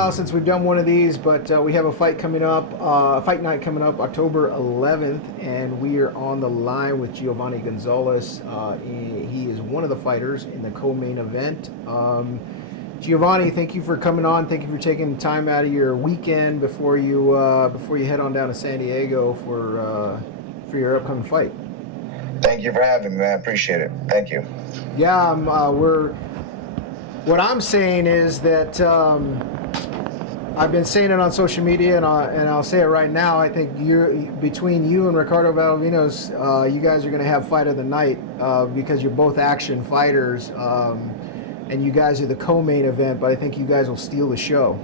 while since we've done one of these, but we have a fight coming up, fight night coming up October 11th, and we are on the line with Giovannie Gonzalez. He is one of the fighters in the co-main event. Giovannie, thank you for coming on. Thank you for taking time out of your weekend before you head on down to San Diego for your upcoming fight. Thank you for having me, man. I appreciate it. Thank you. Yeah, what I'm saying is that I've been saying it on social media, and I'll say it right now. I think between you and Ricardo Valdovinos, you guys are going to have fight of the night because you're both action fighters, and you guys are the co-main event. But I think you guys will steal the show.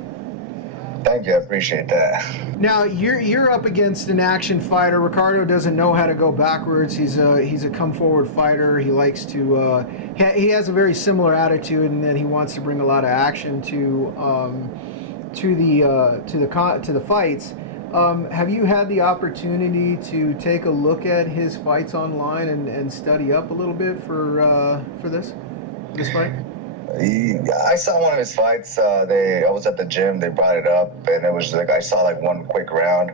Thank you. I appreciate that. Now you're up against an action fighter. Ricardo doesn't know how to go backwards. He's a come forward fighter. He likes to. He has a very similar attitude, and then he wants to bring a lot of action to the fights. Have you had the opportunity to take a look at his fights online and study up a little bit for this fight? I saw one of his fights. I was at the gym. They brought it up, and it was like I saw like one quick round.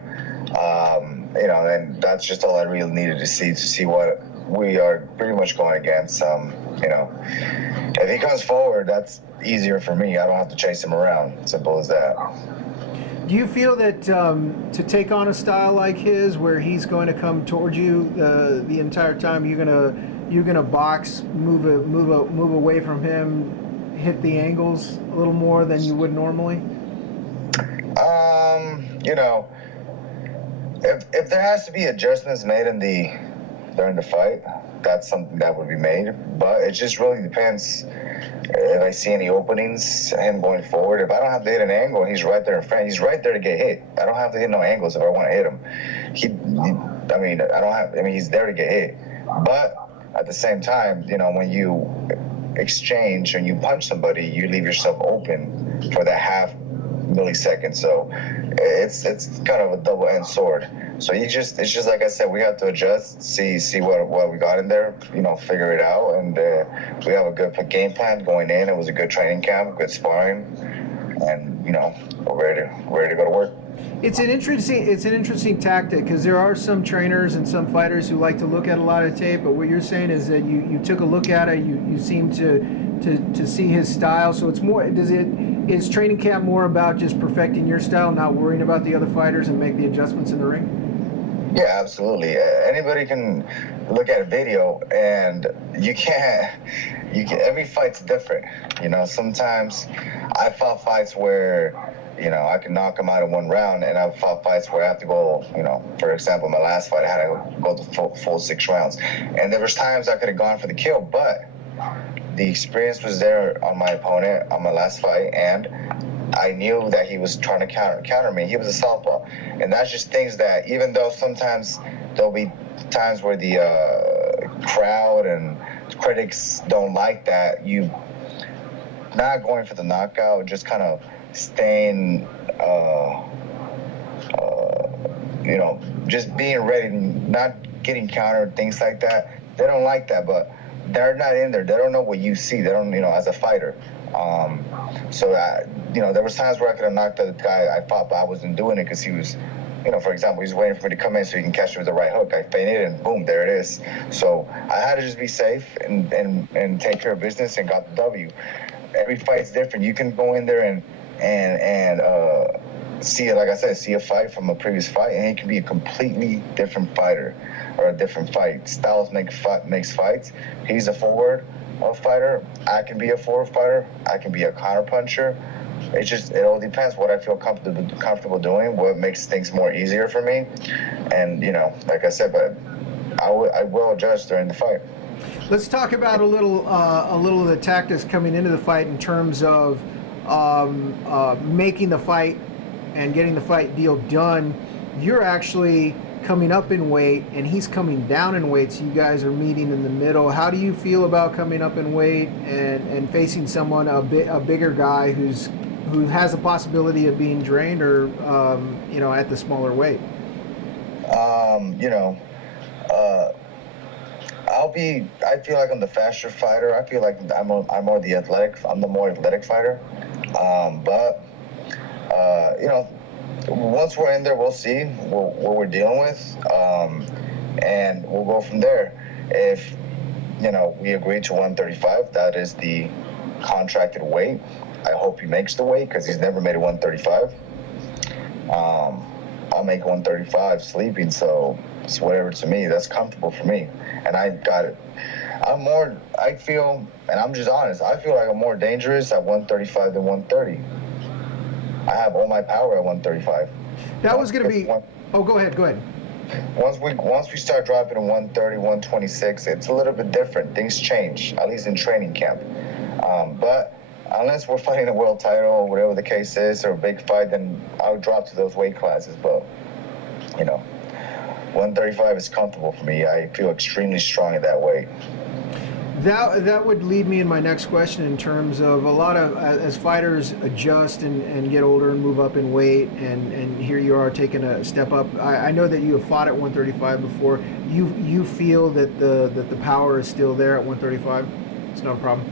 And that's just all I really needed to see what we are pretty much going against. If he comes forward, that's easier for me. I don't have to chase him around. Simple as that. Do you feel that to take on a style like his, where he's going to come towards you the entire time, you're gonna box, move away from him, hit the angles a little more than you would normally? If there has to be adjustments made during the fight, that's something that would be made. But it just really depends if I see any openings, him going forward. If I don't have to hit an angle, he's right there in front. He's right there to get hit. I don't have to hit no angles if I want to hit him. He's there to get hit. But at the same time, when you exchange and you punch somebody, you leave yourself open for that half millisecond. So it's kind of a double-edged sword. So it's just like I said, we have to adjust, see what we got in there, figure it out, and we have a good game plan going in. It was a good training camp, good sparring, and we're ready to go to work. It's an interesting tactic because there are some trainers and some fighters who like to look at a lot of tape. But what you're saying is that you took a look at it. You seem to see his style. So it's more. Is training camp more about just perfecting your style, not worrying about the other fighters, and make the adjustments in the ring? Yeah, absolutely. Anybody can look at a video, and you can't. Every fight's different. Sometimes I fought fights where I can knock him out in one round, and I've fought fights where I have to go, for example, my last fight, I had to go the full 6 rounds. And there was times I could have gone for the kill, but the experience was there on my opponent on my last fight, and I knew that he was trying to counter me. He was a southpaw. And that's just things that, even though sometimes there'll be times where the crowd and critics don't like that, you not going for the knockout, just kind of staying, just being ready, not getting countered, things like that. They don't like that, but they're not in there. They don't know what you see. They don't, as a fighter. There was times where I could have knocked the guy I fought, but I wasn't doing it because he was, for example, he's waiting for me to come in so he can catch me with the right hook. I feinted and boom, there it is. So I had to just be safe and take care of business and got the W. Every fight's different. You can go in there and see it, like I said, see a fight from a previous fight, and it can be a completely different fighter or a different fight. Styles makes fights. He's a forward fighter. I can be a forward fighter. I can be a counter puncher. It all depends what I feel comfortable doing, what makes things more easier for me. And, like I said, but I will adjust during the fight. Let's talk about a little of the tactics coming into the fight in terms of making the fight and getting the fight deal done. You're actually coming up in weight, and he's coming down in weight, so you guys are meeting in the middle. How do you feel about coming up in weight and facing someone a bigger guy who has the possibility of being drained or at the smaller weight? I feel like I'm the faster fighter. I feel like I'm the more athletic fighter. But you know, once we're in there, we'll see what we're dealing with, and we'll go from there. If, you know, we agree to 135, that is the contracted weight. I hope he makes the weight because he's never made a 135. I'll make 135 sleeping, so it's whatever to me. That's comfortable for me, and I got it. I feel, and I'm just honest, I feel like I'm more dangerous at 135 than 130. I have all my power at 135. That was going to be... Oh, go ahead. Once we start dropping to 130, 126, it's a little bit different. Things change, at least in training camp. But unless we're fighting a world title or whatever the case is, or a big fight, then I'll drop to those weight classes. But, you know, 135 is comfortable for me. I feel extremely strong at that weight. That would lead me in my next question in terms of a lot of, as fighters adjust and get older and move up in weight, and here you are taking a step up. I know that you have fought at 135 before. You feel that the power is still there at 135? It's not a problem?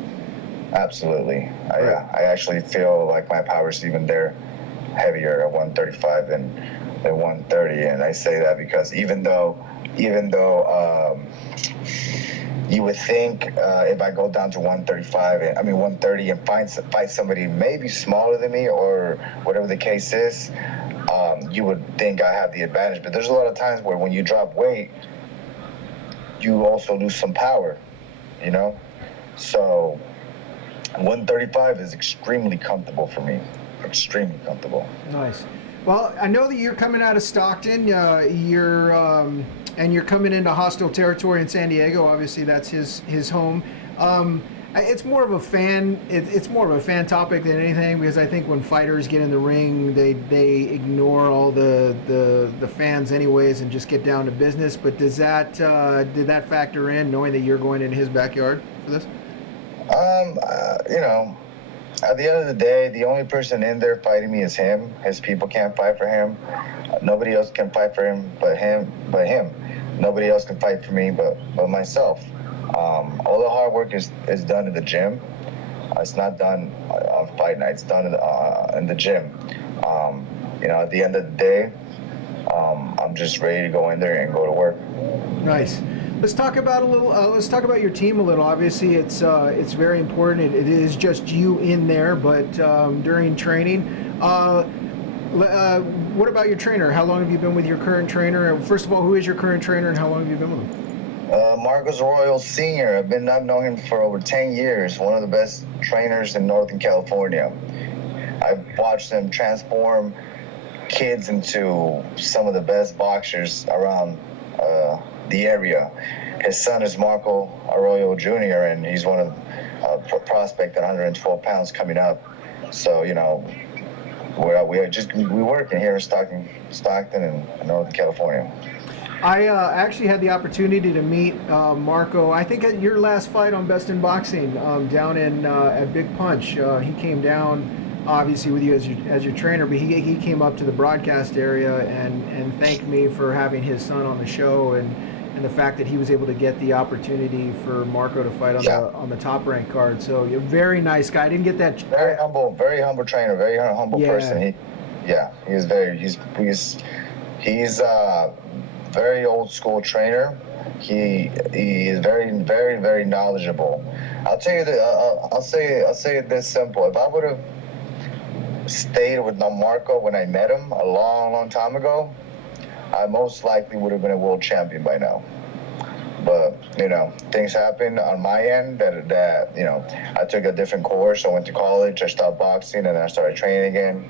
Absolutely. I actually feel like my power is even there, heavier at 135 than 130, and I say that because even though you would think if I go down to 130 and fight somebody maybe smaller than me or whatever the case is, you would think I have the advantage. But there's a lot of times where when you drop weight, you also lose some power, you know? So 135 is extremely comfortable for me, extremely comfortable. Nice. Well, I know that you're coming out of Stockton. And you're coming into hostile territory in San Diego. Obviously, that's his home. It's more of a fan. It's more of a fan topic than anything, because I think when fighters get in the ring, they ignore all the fans anyways and just get down to business. But did that factor in, knowing that you're going in his backyard for this? You know, at the end of the day, the only person in there fighting me is him. His people can't fight for him. Nobody else can fight for him but him. Nobody else can fight for me but myself. All the hard work is done in the gym. It's not done on fight night. It's done in the gym. You know, at the end of the day, I'm just ready to go in there and go to work. Nice. Let's talk about let's talk about your team a little. Obviously, it's very important. It is just you in there, but during training, what about your trainer? How long have you been with your current trainer? First of all, who is your current trainer, and how long have you been with him? Marcos Arroyo Sr. I've known him for over 10 years. One of the best trainers in Northern California. I've watched him transform kids into some of the best boxers around the area. His son is Marcos Arroyo Jr., and he's one of a prospect at 112 pounds coming up. So, you know, we're working here in Stockton and Northern California. I actually had the opportunity to meet Marco, I think at your last fight on Best in Boxing, down in at Big Punch. He came down, obviously with you as your trainer, but he came up to the broadcast area and thanked me for having his son on the show, and the fact that he was able to get the opportunity for Marco to fight on the top ranked card. So you're a very nice guy. I didn't get that. Very humble trainer, very humble person. He's a very old school trainer. He is very, very, very knowledgeable. I'll tell you that. I'll say it this simple. If I would have stayed with Marco when I met him a long, long time ago, I most likely would have been a world champion by now. But, you know, things happen on my end that you know, I took a different course. I went to college, I stopped boxing, and I started training again.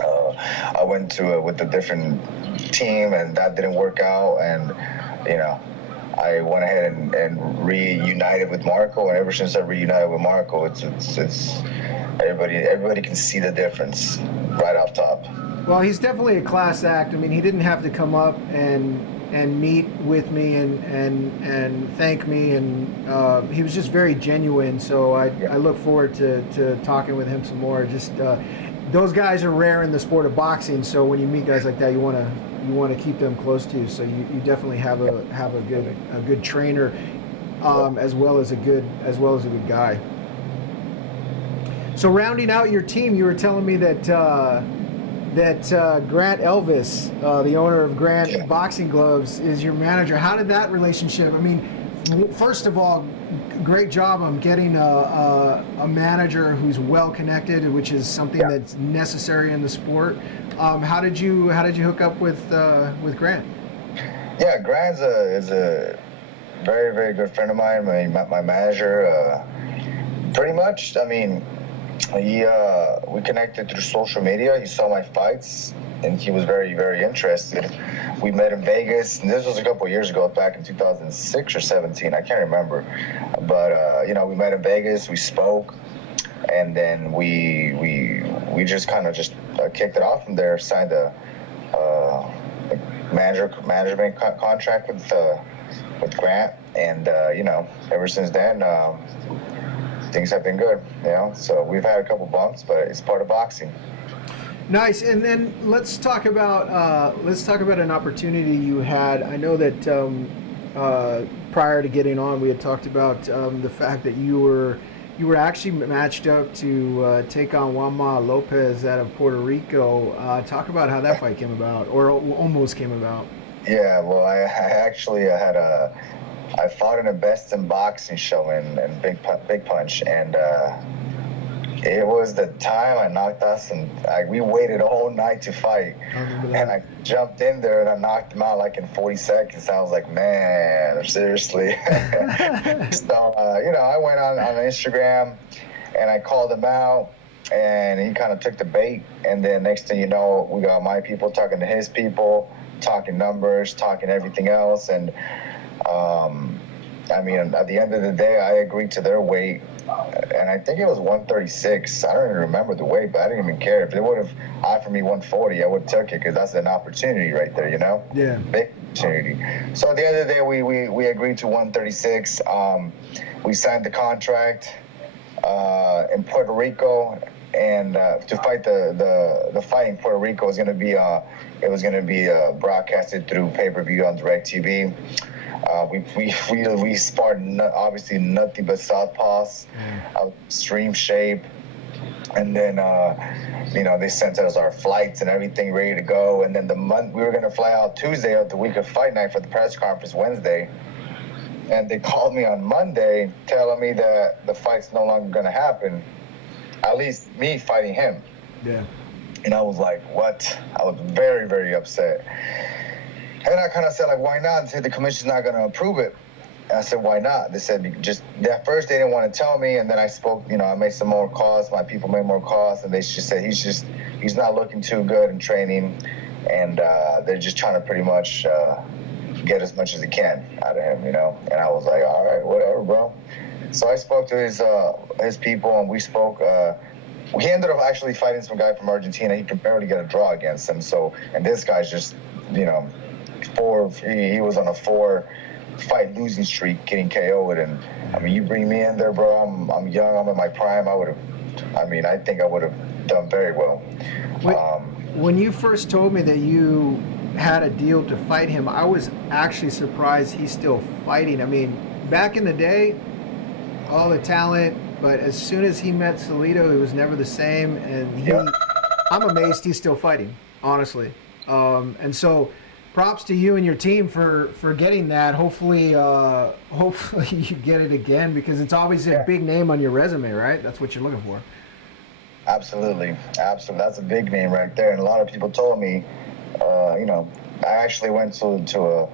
I went with a different team, and that didn't work out. And, you know, I went ahead and reunited with Marco. And ever since I reunited with Marco, it's everybody can see the difference right off top. Well, he's definitely a class act. I mean, he didn't have to come up and meet with me and thank me, and he was just very genuine. So I look forward to talking with him some more. Just those guys are rare in the sport of boxing. So when you meet guys like that, you want to keep them close to you. So you definitely have a good trainer, as well as a good guy. So rounding out your team, you were telling me that that Grant Elvis, the owner of Grant Boxing Gloves, is your manager. How did that relationship? I mean, first of all, great job on getting a manager who's well connected, which is something that's necessary in the sport. How did you hook up with Grant? Yeah, Grant is a very, very good friend of mine. My manager, pretty much. I mean, we connected through social media. He saw my fights, and he was very, very interested. We met in Vegas, and this was a couple of years ago, back in 2006 or 17. I can't remember, but we met in Vegas. We spoke, and then we just kind of just kicked it off from there. Signed a management contract with Grant, and ever since then. Things have been good, so we've had a couple bumps, but it's part of boxing. Nice. And then let's talk about an opportunity you had. I know that prior to getting on, we had talked about the fact that you were actually matched up to take on Juanma Lopez out of Puerto Rico. Talk about how that fight came about, or almost came about. Yeah, well, I fought in a Best in Boxing show in Big Punch, and it was the time I knocked us, and we waited all night to fight, and I jumped in there and I knocked him out like in 40 seconds. I was like, man, seriously. So, I went on Instagram and I called him out, and he kind of took the bait, and then next thing you know, we got my people talking to his people, talking numbers, talking everything else, and at the end of the day, I agreed to their weight, and I think it was 136. I don't even remember the weight, but I didn't even care. If they would have offered me 140, I would have took it, because that's an opportunity right there, Yeah. Big opportunity. So at the end of the day, we agreed to 136. We signed the contract in Puerto Rico, and to fight the fight in Puerto Rico was going to be broadcasted through pay-per-view on DirecTV. We sparred obviously nothing but southpaws, extreme shape, and then they sent us our flights and everything ready to go. And then we were gonna fly out Tuesday of the week of fight night for the press conference Wednesday, and they called me on Monday telling me that the fight's no longer gonna happen. At least me fighting him. Yeah. And I was like, what? I was very, very upset. And I kind of said, like, why not? They said the commission's not going to approve it. And I said, why not? They said, just at first they didn't want to tell me. And then I spoke, I made some more calls. My people made more calls. And they just said, he's not looking too good in training. And they're just trying to pretty much get as much as they can out of him, And I was like, all right, whatever, bro. So I spoke to his people, and we spoke. He ended up actually fighting some guy from Argentina. He could barely get a draw against him. So, and this guy's just, he was on a 4-fight losing streak, getting KO'd. And you bring me in there, bro. I'm young. I'm in my prime. I think I would have done very well. When you first told me that you had a deal to fight him, I was actually surprised he's still fighting. I mean, back in the day, all the talent, but as soon as he met Salido, it was never the same. And I'm amazed he's still fighting, honestly. And so, props to you and your team for getting that. Hopefully you get it again, because it's always a big name on your resume, right? That's what you're looking for. Absolutely. That's a big name right there. And a lot of people told me, I actually went to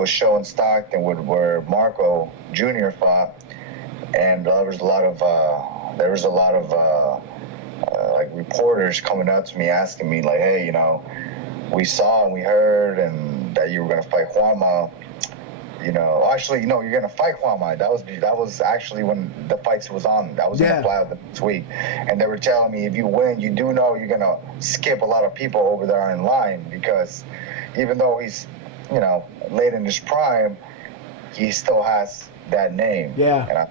a show in Stockton where Marco Jr. fought, and there was a lot of like reporters coming up to me asking me, like, hey, we saw and we heard and that you were going to fight Juanma. Actually, you're going to fight Juanma. That was actually when the fights was on. That was in the fly out the next week. And they were telling me, if you win, you do know you're going to skip a lot of people over there in line, because even though he's, late in his prime, he still has that name. Yeah. And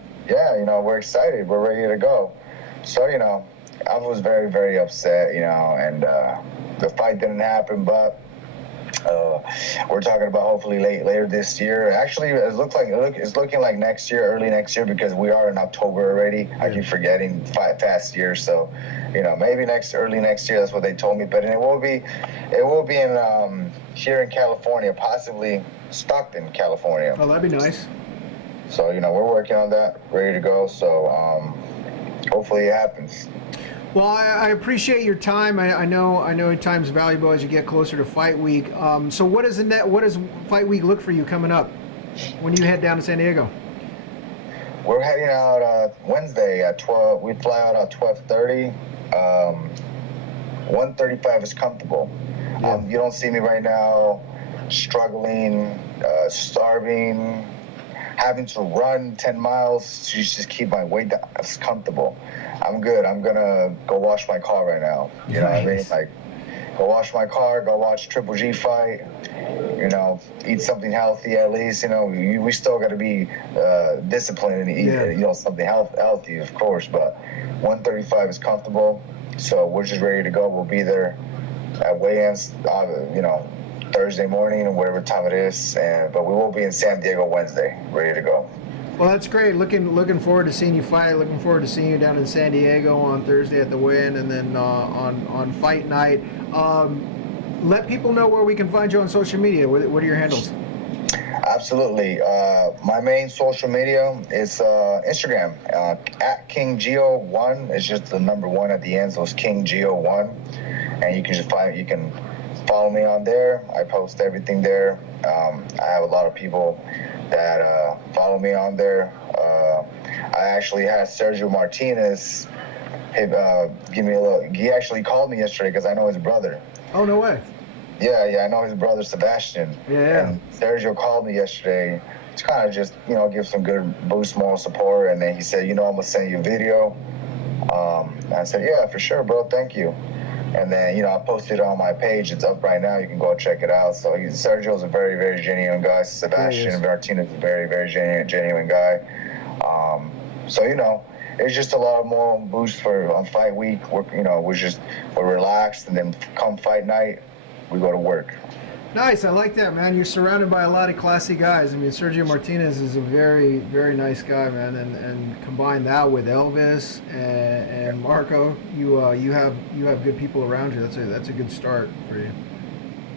we're excited. We're ready to go. So, I was very, very upset, and the fight didn't happen, but we're talking about hopefully later this year. Actually, it's looking like next year, early next year, because we are in October already. I keep forgetting fast years. So, maybe early next year. That's what they told me. But it will be in here in California, possibly Stockton, California. Oh, that'd be nice. So, we're working on that, ready to go. So, hopefully it happens. Well, I appreciate your time. I know time's valuable as you get closer to fight week. So what does fight week look for you coming up when you head down to San Diego? We're heading out Wednesday at 12. We fly out at 12:30. 1:35 is comfortable. Yeah. You don't see me right now struggling, starving, having to run 10 miles to just keep my weight down. It's comfortable. I'm good. I'm going to go wash my car right now. You know what I mean? Like, go wash my car, go watch Triple G fight, eat something healthy at least. We still got to be disciplined and eat, something healthy, of course. But 135 is comfortable. So we're just ready to go. We'll be there at weigh-ins, Thursday morning or whatever time it is. But we will be in San Diego Wednesday, ready to go. Well, that's great. Looking forward to seeing you fight. Looking forward to seeing you down in San Diego on Thursday at the weigh-in, and then on fight night. Let people know where we can find you on social media. What are your handles? Absolutely. My main social media is Instagram, at KingGeo1. It's just the number 1 at the end, so it's KingGeo1. And you can follow me on there. I post everything there. I have a lot of people that follow me on there. I actually had Sergio Martinez give me a look. He actually called me yesterday because I know his brother. Oh, no way. Yeah, I know his brother Sebastian. Yeah. And Sergio called me yesterday to kind of just, give some good boost, moral support. And then he said, I'm going to send you a video. And I said, yeah, for sure, bro. Thank you. And then, I posted it on my page. It's up right now. You can go check it out. So Sergio's a very, very genuine guy. Sebastian Martinez is a very, very genuine guy. So, it's just a lot of moral boost on fight week. We're relaxed, and then come fight night, we go to work. Nice. I like that, man. You're surrounded by a lot of classy guys. I mean, Sergio Martinez is a very, very nice guy, man. And combine that with Elvis and Marco, you have good people around you. That's a good start for you.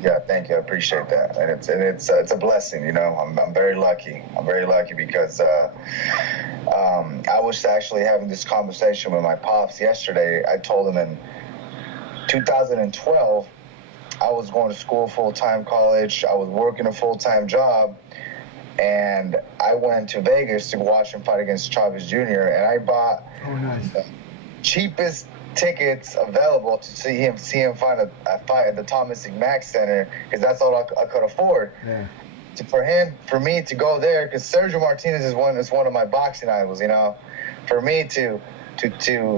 Yeah, thank you. I appreciate that, and it's a blessing. I'm very lucky. I'm very lucky because I was actually having this conversation with my pops yesterday. I told him in 2012. I was going to school full-time college. I was working a full-time job, and I went to Vegas to watch him fight against Chavez Jr. And I bought the cheapest tickets available to see him fight a fight at the Thomas McMack Center, because that's all I could afford. Yeah. For me to go there, because Sergio Martinez is one of my boxing idols. For me to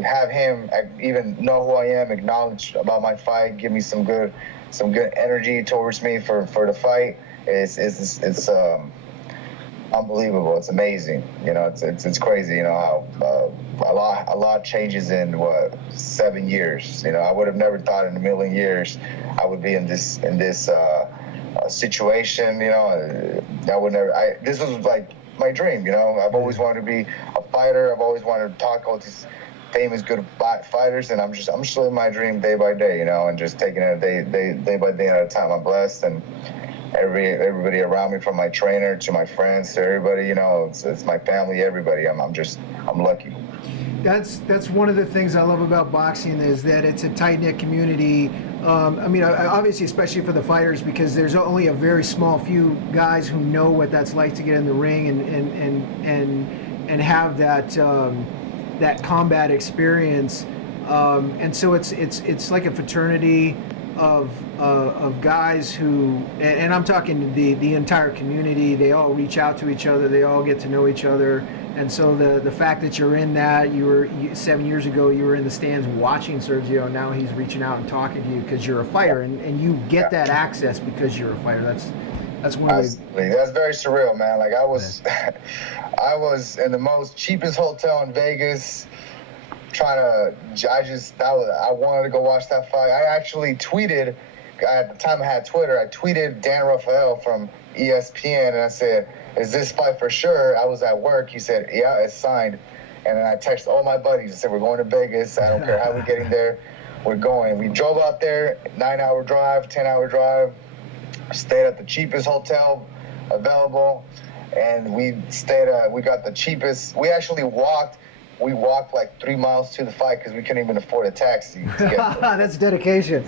have him even know who I am, acknowledge about my fight, give me some good energy towards me for the fight. It's unbelievable. It's amazing. It's crazy. How a lot changes in 7 years. I would have never thought in a million years I would be in this situation. I would never. This was like my dream. I've always wanted to be a fighter. I've always wanted to talk all these famous good fighters, and I'm just living my dream day by day, and just taking it day by day at a time. I'm blessed, and everybody around me, from my trainer to my friends to everybody, it's my family, everybody. I'm lucky. That's one of the things I love about boxing, is that it's a tight-knit community. Obviously, especially for the fighters, because there's only a very small few guys who know what that's like to get in the ring and have that combat experience, and so it's like a fraternity of guys who, and I'm talking the entire community. They all reach out to each other. They all get to know each other. And so the fact that you're in that, 7 years ago you were in the stands watching Sergio, and now he's reaching out and talking to you because you're a fighter, and you get that access because you're a fighder. That's one of the. That's very surreal, man. Like I was in the most cheapest hotel in Vegas, I wanted to go watch that fight. I actually tweeted, at the time I had Twitter, I tweeted Dan Rafael from ESPN, and I said, "Is this fight for sure?" I was at work. He said, "Yeah, it's signed." And then I texted all my buddies and said, "We're going to Vegas. I don't care how we're getting there. We're going." We drove out there, 9-hour drive, 10-hour drive, stayed at the cheapest hotel available, and we got the cheapest. We actually walked like 3 miles to the fight because we couldn't even afford a taxi to get there. That's dedication.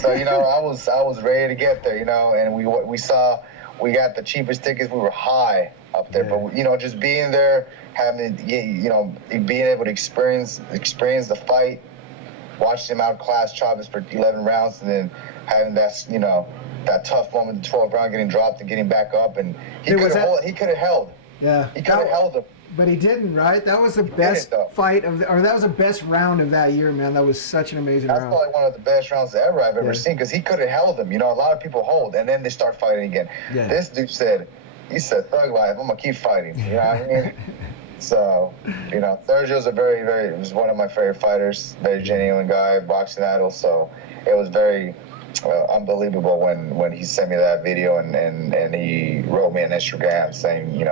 So, I was ready to get there, and we got the cheapest tickets. We were high up there, Yeah. but just being there, being able to experience the fight, watching him outclass Chavez for 11 rounds, and then having that tough moment in the 12th round, getting dropped and getting back up, and he could have held. Yeah, he could have held him. But he didn't, right? That was the best fight that was the best round of that year, man. That was such an amazing round. That's probably one of the best rounds ever I've ever seen, because he could have held him. A lot of people hold, and then they start fighting again. Yeah. This dude said, "Thug life, I'm gonna keep fighting." You know what I mean? So, Sergio's was one of my favorite fighters, very genuine guy, boxing idol. So it was very unbelievable when he sent me that video and he wrote me on Instagram saying,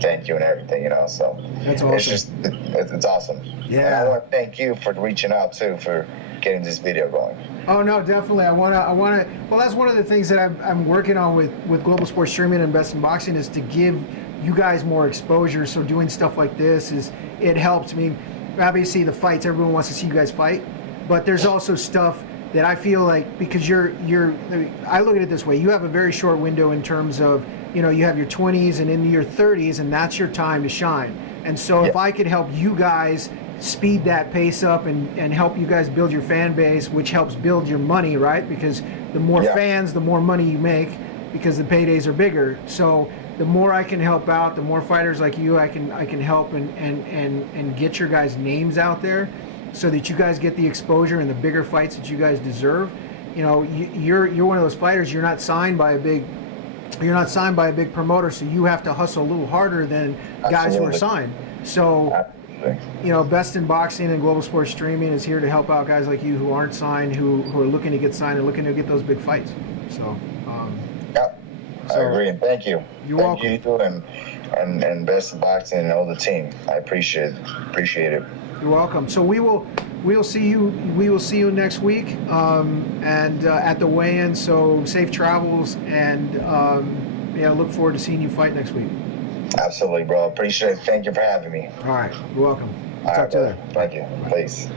thank you and everything, So that's awesome. It's awesome. Yeah. And I want to thank you for reaching out too, for getting this video going. Oh no, definitely. I want to. Well, that's one of the things that I'm working on with Global Sports Streaming and Best in Boxing, is to give you guys more exposure. So doing stuff like this it helps. I mean, obviously the fights, everyone wants to see you guys fight, but there's also stuff that I feel like, because I look at it this way: you have a very short window in terms of, you have your 20s and into your 30s, and that's your time to shine. And so if I could help you guys speed that pace up and help you guys build your fan base, which helps build your money, right? Because the more fans, the more money you make, because the paydays are bigger. So the more I can help out, the more fighters like you I can help and get your guys' names out there, so that you guys get the exposure and the bigger fights that you guys deserve. You're one of those fighters. You're not signed by a big promoter, so you have to hustle a little harder than guys who are signed. So, Best in Boxing and Global Sports Streaming is here to help out guys like you who aren't signed, who are looking to get signed and looking to get those big fights. So, I agree, and thank you. You're welcome. Thank you, and Best in Boxing and all the team. I appreciate it. You're welcome. So we'll see you next week, and at the weigh-in. So safe travels, and look forward to seeing you fight next week. Absolutely, bro. Appreciate it. Thank you for having me. All right, you're welcome. Talk to you later. Thank you. Peace.